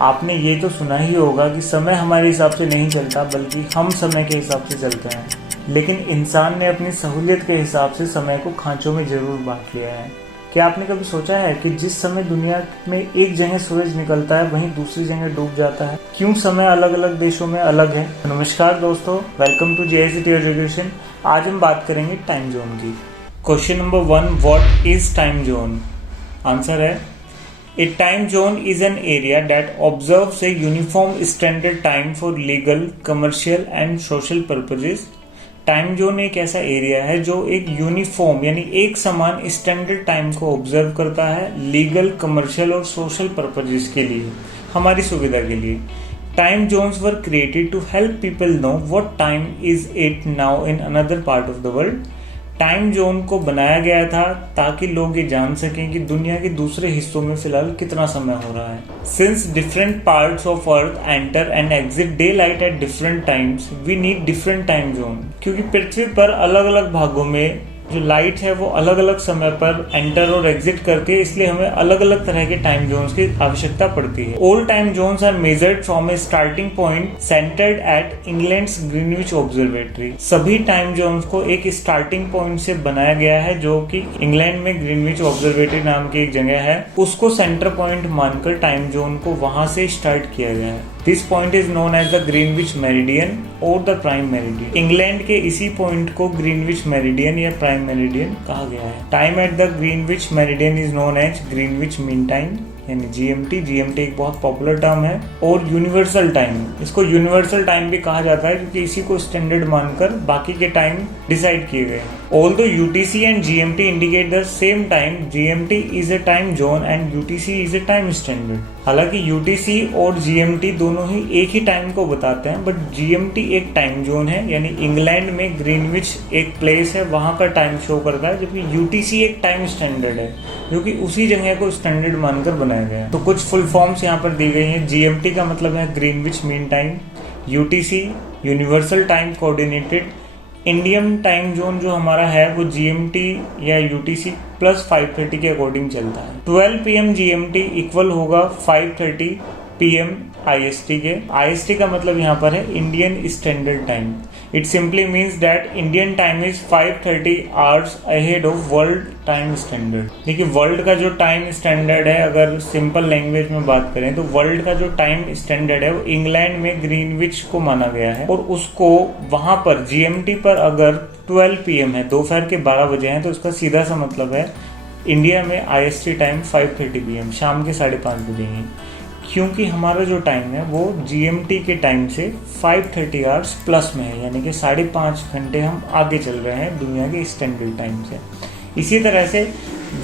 आपने ये तो सुना ही होगा कि समय हमारे हिसाब से नहीं चलता बल्कि हम समय के हिसाब से चलते हैं। लेकिन इंसान ने अपनी सहूलियत के हिसाब से समय को खांचों में ज़रूर बांट लिया है। क्या आपने कभी सोचा है कि जिस समय दुनिया में एक जगह सूरज निकलता है वहीं दूसरी जगह डूब जाता है? क्यों समय अलग अलग देशों में अलग है? नमस्कार दोस्तों, वेलकम टू JICT एजुकेशन। आज हम बात करेंगे टाइम जोन की। Question number 1, what is time zone? Answer है A time zone is an area that observes a uniform standard time for legal, commercial and social purposes. Time zone एक ऐसा area है जो एक यूनिफॉर्म यानी एक समान स्टैंडर्ड टाइम को ऑब्जर्व करता है लीगल, कमर्शियल और सोशल पर्पजेस के लिए, हमारी सुविधा के लिए। Time zones were created to help people know what time is it now in another part of the world. Time zone को बनाया गया था ताकि लोग ये जान सकें कि दुनिया के दूसरे हिस्सों में फिलहाल कितना समय हो रहा है। Since different parts of earth enter and exit daylight at different times, we need different time zone. क्योंकि पृथ्वी पर अलग अलग भागों में जो लाइट है वो अलग अलग समय पर एंटर और एग्जिट करके, इसलिए हमें अलग अलग तरह के टाइम जोन्स की आवश्यकता पड़ती है। All time zones are measured from a starting point centered at England's Greenwich observatory. सभी टाइम जोन्स को एक स्टार्टिंग पॉइंट से बनाया गया है जो कि इंग्लैंड में ग्रीनविच ऑब्जर्वेटरी नाम की एक जगह है, उसको सेंटर पॉइंट मानकर टाइम जोन को वहां से स्टार्ट किया गया है। This point is known as the Greenwich meridian or the prime meridian. England के इसी पॉइंट को ग्रीनविच मेरिडियन या प्राइम मेरिडियन कहा गया है। Time at the Greenwich meridian is known as Greenwich mean time यानी GMT एक बहुत पॉपुलर टर्म है। और यूनिवर्सल टाइम, इसको यूनिवर्सल टाइम भी कहा जाता है क्योंकि इसी को स्टैंडर्ड मानकर बाकी के टाइम डिसाइड किए गए। Although UTC and GMT indicate the same time, GMT is a time zone and UTC is a time standard. हालांकि UTC और GMT दोनों ही एक ही टाइम को बताते हैं, बट GMT एक टाइम जोन है यानी इंग्लैंड में ग्रीनविच एक प्लेस है, वहां का टाइम शो करता है, जबकि UTC एक टाइम स्टैंडर्ड है जो कि उसी जगह को स्टैंडर्ड मानकर बनाया गया है। तो कुछ फुल फॉर्म्स यहाँ पर दी गई हैं। GMT का मतलब है Greenwich mean time, UTC universal time coordinated. Indian time zone जो हमारा है वो GMT या UTC प्लस 5:30 के अकॉर्डिंग चलता है। 12 PM GMT इक्वल होगा 5:30 PM IST के। IST का मतलब यहाँ पर है Indian standard time. It simply means that Indian time is 5:30 hours ahead of world time standard. देखिए, वर्ल्ड का जो टाइम स्टैंडर्ड है, अगर सिंपल लैंग्वेज में बात करें तो वर्ल्ड का जो टाइम स्टैंडर्ड है वो इंग्लैंड में ग्रीनविच को माना गया है, और उसको वहां पर GMT पर अगर 12 PM है, दोपहर के 12 बजे हैं, तो उसका सीधा सा मतलब है इंडिया में IST टाइम 5:30 PM शाम के 5:30 बजे है। क्योंकि हमारा जो टाइम है वो GMT के टाइम से 5:30 आवर्स प्लस में है, यानी कि 5.5 घंटे हम आगे चल रहे हैं दुनिया के स्टैंडर्ड टाइम से। इसी तरह से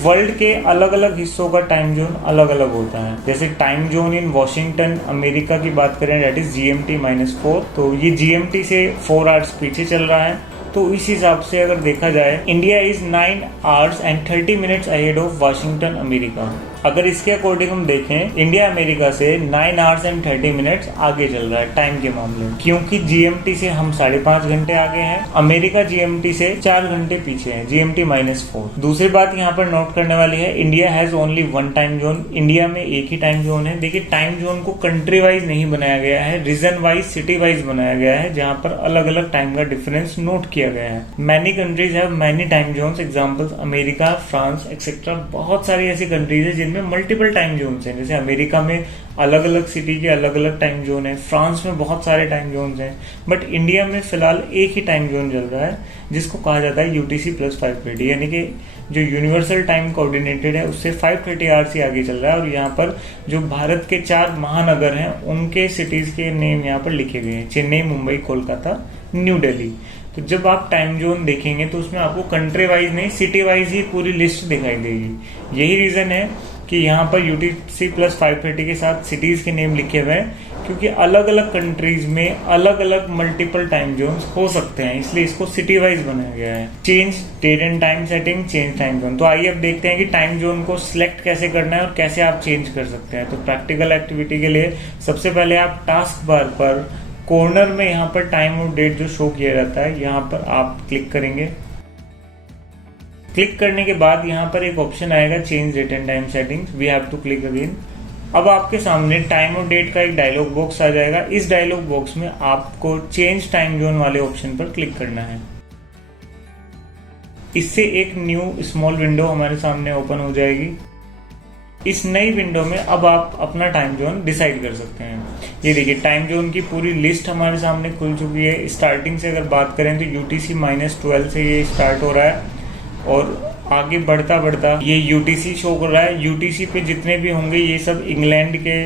वर्ल्ड के अलग अलग हिस्सों का टाइम जोन अलग अलग होता है। जैसे टाइम जोन इन वॉशिंगटन अमेरिका की बात करें, दैट इज GMT-4, तो ये GMT से 4 आवर्स पीछे चल रहा है। तो इस हिसाब से अगर देखा जाए, India is 9 hours and 30 minutes ahead of Washington America. अगर इसके अकॉर्डिंग हम देखें, इंडिया अमेरिका से 9 आवर्स एंड 30 मिनट्स आगे चल रहा है टाइम के मामले में, क्योंकि GMT से हम 5.5 घंटे आगे हैं, अमेरिका GMT से 4 घंटे पीछे है, GMT-4। दूसरी बात यहाँ पर नोट करने वाली है, India has only 1 time zone. India में एक ही टाइम जोन है। देखिए, टाइम जोन को कंट्री वाइज नहीं बनाया गया है, रीजन वाइज, सिटी वाइज बनाया गया है, जहाँ पर अलग अलग टाइम का डिफरेंस नोट किया गया है। Many countries have many time zones, examples America, France etcetera. बहुत सारी ऐसी कंट्रीज है जिनमें मल्टीपल टाइम जोन्स हैं। जैसे अमेरिका में अलग अलग सिटी के अलग अलग टाइम जोन है, फ्रांस में बहुत सारे टाइम जोन्स हैं, बट इंडिया में फिलहाल एक ही टाइम जोन चल रहा है जिसको कहा जाता है UTC प्लस 5:30, यानी कि जो यूनिवर्सल टाइम कोऑर्डिनेटेड है उससे 5:30 आवर्स ही आगे चल रहा है। और यहाँ पर जो भारत के 4 महानगर हैं उनके सिटीज के नेम यहाँ पर लिखे गए हैं, चेन्नई, मुंबई, कोलकाता, न्यू दिल्ली। तो जब आप टाइम जोन देखेंगे तो उसमें आपको कंट्री वाइज नहीं, सिटी वाइज ही पूरी लिस्ट दिखाई देगी। यही रीजन है कि यहाँ पर UTC प्लस 5:30 के साथ सिटीज के नेम लिखे हुए हैं, क्योंकि अलग अलग कंट्रीज में अलग अलग मल्टीपल टाइम जोन्स हो सकते हैं, इसलिए इसको सिटी वाइज बनाया गया है। Change date and time setting, change time zone. तो आइए अब देखते हैं कि टाइम जोन को सिलेक्ट कैसे करना है और कैसे आप चेंज कर सकते हैं। तो प्रैक्टिकल एक्टिविटी के लिए सबसे पहले आप टास्क बार पर कॉर्नर में यहाँ पर टाइम और डेट जो शो किया जाता है, यहाँ पर आप क्लिक करेंगे। क्लिक करने के बाद यहाँ पर एक ऑप्शन आएगा change date and time settings, we have to click again. अब आपके सामने टाइम और डेट का एक डायलॉग बॉक्स आ जाएगा। इस डायलॉग बॉक्स में आपको चेंज टाइम जोन वाले ऑप्शन पर क्लिक करना है। इससे एक न्यू स्मॉल विंडो हमारे सामने ओपन हो जाएगी। इस नई विंडो में अब आप अपना टाइम जोन डिसाइड कर सकते हैं। ये देखिए टाइम जोन की पूरी लिस्ट हमारे सामने खुल चुकी है। स्टार्टिंग से अगर बात करें तो UTC-12 से ये स्टार्ट हो रहा है और आगे बढ़ता बढ़ता ये UTC शो कर रहा है। UTC पे जितने भी होंगे ये सब इंग्लैंड के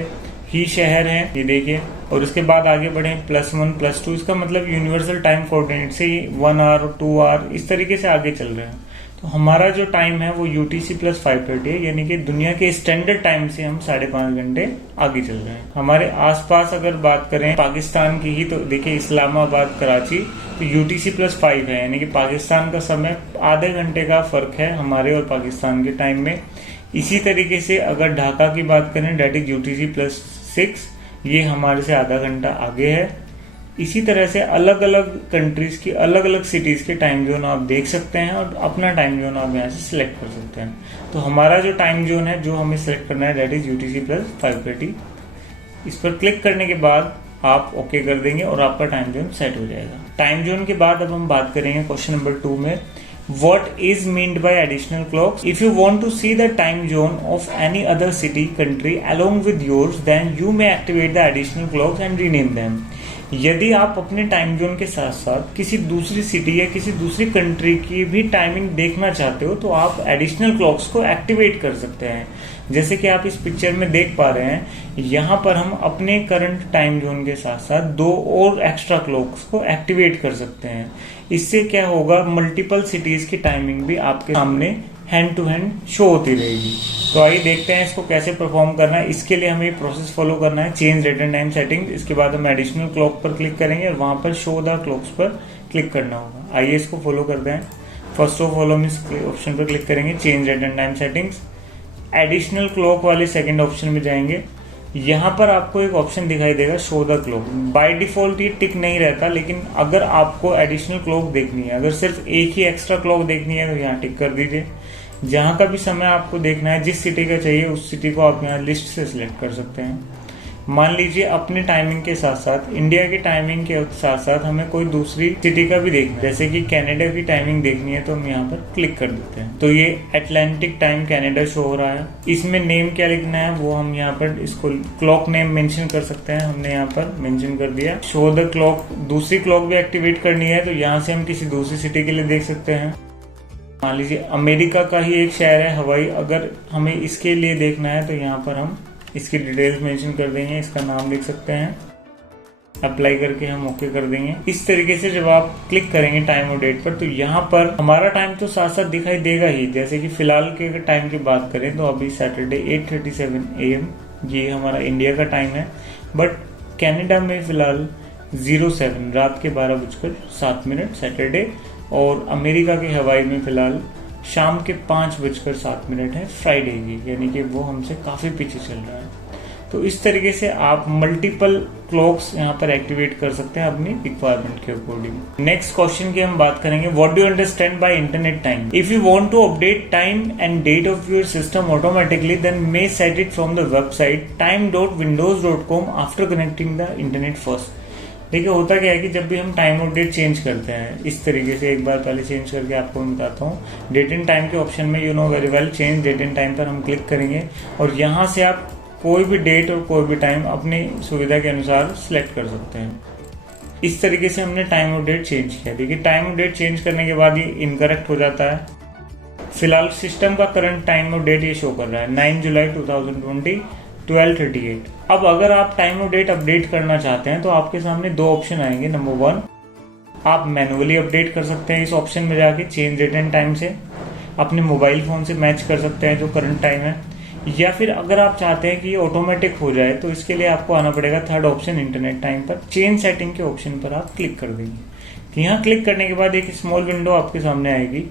ही शहर हैं, ये देखिए। और उसके बाद आगे बढ़े +1 +2, इसका मतलब यूनिवर्सल टाइम कोऑर्डिनेट से 1 आवर 2 आवर इस तरीके से आगे चल रहे हैं। तो हमारा जो टाइम है वो UTC+530 है, यानी कि दुनिया के स्टैंडर्ड टाइम से हम 5.5 घंटे आगे चल रहे हैं। हमारे आसपास अगर बात करें पाकिस्तान की ही, तो देखिए इस्लामाबाद कराची तो UTC+5 है, यानी कि पाकिस्तान का समय आधे घंटे का फर्क है हमारे और पाकिस्तान के टाइम में। इसी तरीके से अगर ढाका की बात करें डेट इज UTC+6, ये हमारे से आधा घंटा आगे है। इसी तरह से अलग अलग कंट्रीज की अलग अलग सिटीज के टाइम जोन आप देख सकते हैं और अपना टाइम जोन आप यहाँ से सिलेक्ट कर सकते हैं। तो हमारा जो टाइम जोन है जो हमें सिलेक्ट करना है डेट इज UTC+530। इस पर क्लिक करने के बाद आप ओके कर देंगे और आपका टाइम जोन सेट हो जाएगा। टाइम जोन के बाद अब हम बात करेंगे क्वेश्चन नंबर 2 में, What is meant by additional clocks? If you want to see the time zone of any other city, country along with yours, then you may activate the additional clocks and rename them. यदि आप अपने time zone के साथ साथ किसी दूसरी city या किसी दूसरी कंट्री की भी टाइमिंग देखना चाहते हो तो आप एडिशनल क्लॉक्स को एक्टिवेट कर सकते हैं। जैसे कि आप इस पिक्चर में देख पा रहे हैं, यहाँ पर हम अपने करंट टाइम जोन के साथ साथ 2 और एक्स्ट्रा क्लॉक्स को एक्टिवेट कर सकते हैं। इससे क्या होगा, मल्टीपल सिटीज की टाइमिंग भी आपके सामने हैंड टू हैंड शो होती रहेगी। तो आइए देखते हैं इसको कैसे परफॉर्म करना है। इसके लिए हमें प्रोसेस फॉलो करना है, change date and time setting. इसके बाद हम एडिशनल क्लॉक पर क्लिक करेंगे और वहां पर शो द क्लॉक्स पर क्लिक करना होगा। आइए इसको फॉलो करते हैं। फर्स्ट ऑफ ऑल हम इस ऑप्शन पर क्लिक करेंगे, change date and time settings. Additional clock वाले सेकंड ऑप्शन में जाएंगे। यहाँ पर आपको एक ऑप्शन दिखाई देगा show the clock. By default ये टिक नहीं रहता, लेकिन अगर आपको एडिशनल क्लॉक देखनी है, अगर सिर्फ एक ही एक्स्ट्रा क्लॉक देखनी है तो यहाँ टिक कर दीजिए। जहाँ का भी समय आपको देखना है, जिस सिटी का चाहिए उस सिटी को आप यहाँ लिस्ट से सिलेक्ट कर सकते हैं। मान लीजिए अपने टाइमिंग के साथ साथ इंडिया की टाइमिंग के साथ साथ हमें कोई दूसरी सिटी का भी देखना है, जैसे कि कनाडा की टाइमिंग देखनी है, तो हम यहाँ पर क्लिक कर देते हैं। तो ये अटलांटिक टाइम कनाडा शो हो रहा है। इसमें नेम क्या लिखना है वो हम यहाँ पर इसको क्लॉक नेम मेंशन कर सकते हैं। हमने यहाँ पर मेंशन कर दिया। शो द क्लॉक, दूसरी क्लॉक भी एक्टिवेट करनी है तो यहाँ से हम किसी दूसरी सिटी के लिए देख सकते हैं। मान लीजिए अमेरिका का ही एक शहर है हवाई, अगर हमें इसके लिए देखना है तो यहाँ पर हम इसकी डिटेल्स मेंशन कर देंगे, इसका नाम लिख सकते हैं, अप्लाई करके हम ओके कर देंगे। इस तरीके से जब आप क्लिक करेंगे टाइम और डेट पर तो यहाँ पर हमारा टाइम तो साथ साथ दिखाई देगा ही। जैसे कि फिलहाल के टाइम की बात करें तो अभी सैटरडे 8:37 AM ये हमारा इंडिया का टाइम है, बट कनाडा में फिलहाल 07 रात के 12:07 सैटरडे, और अमेरिका के हवाई में फिलहाल शाम के 5:07 है फ्राइडे की, यानी कि वो हमसे काफी पीछे चल रहा है। तो इस तरीके से आप मल्टीपल क्लॉक्स यहाँ पर एक्टिवेट कर सकते हैं अपनी रिक्वायरमेंट के अकॉर्डिंग। नेक्स्ट क्वेश्चन की हम बात करेंगे, what do you understand by internet time? If you want to update time and date of your system automatically then may set it from the website time.windows.com after connecting the internet first. देखिए होता क्या है कि जब भी हम time और date change करते हैं, इस तरीके से एक बार पहले चेंज करके आपको मैं बताता हूँ। डेट एंड टाइम के ऑप्शन में you know very well change date and time पर हम क्लिक करेंगे और यहाँ से आप कोई भी डेट और कोई भी टाइम अपनी सुविधा के अनुसार सिलेक्ट कर सकते हैं। इस तरीके से हमने टाइम और डेट चेंज किया। देखिए टाइम और डेट चेंज करने के बाद ये इनकरेक्ट हो जाता है। फिलहाल सिस्टम का करंट टाइम और डेट ये शो कर रहा है 9 जुलाई 2020 12:38। अब अगर आप टाइम और डेट अपडेट करना चाहते हैं तो आपके सामने 2 ऑप्शन आएंगे। नंबर 1, आप मैनुअली अपडेट कर सकते हैं इस ऑप्शन में जाके चेंज डेट एंड टाइम से, अपने मोबाइल फोन से मैच कर सकते हैं जो करंट टाइम है, या फिर अगर आप चाहते हैं कि ये ऑटोमेटिक हो जाए तो इसके लिए आपको आना पड़ेगा थर्ड ऑप्शन इंटरनेट टाइम पर। चेंज सेटिंग के ऑप्शन पर आप क्लिक कर देंगे। यहाँ क्लिक करने के बाद एक स्मॉल विंडो आपके सामने आएगी।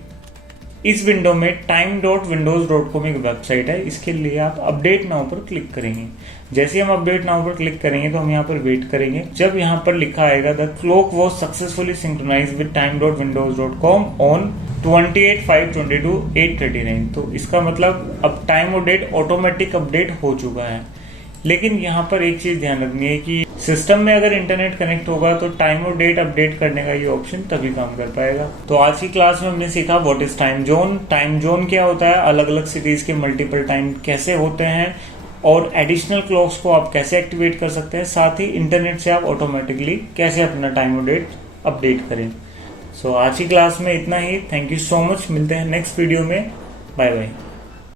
इस विंडो में time.windows.com एक वेबसाइट है, इसके लिए आप अपडेट नाउ पर क्लिक करेंगे। जैसे हम अपडेट नाउ पर क्लिक करेंगे तो हम यहाँ पर वेट करेंगे। जब यहाँ पर लिखा आएगा the clock was successfully synchronized with time.windows.com on 28/5/22 8:39, तो इसका मतलब अब टाइम और डेट ऑटोमेटिक अपडेट हो चुका है। लेकिन यहाँ पर एक चीज ध्यान रखनी है कि सिस्टम में अगर इंटरनेट कनेक्ट होगा तो टाइम और डेट अपडेट करने का ये ऑप्शन तभी काम कर पाएगा। तो आज की क्लास में हमने सीखा what is time zone. Time zone क्या होता है, अलग अलग सिटीज के मल्टीपल टाइम कैसे होते हैं, और एडिशनल क्लॉक्स को आप कैसे एक्टिवेट कर सकते हैं, साथ ही इंटरनेट से आप ऑटोमेटिकली कैसे अपना टाइम और डेट अपडेट करें। सो आज की क्लास में इतना ही। Thank you so much. मिलते हैं नेक्स्ट वीडियो में। Bye bye.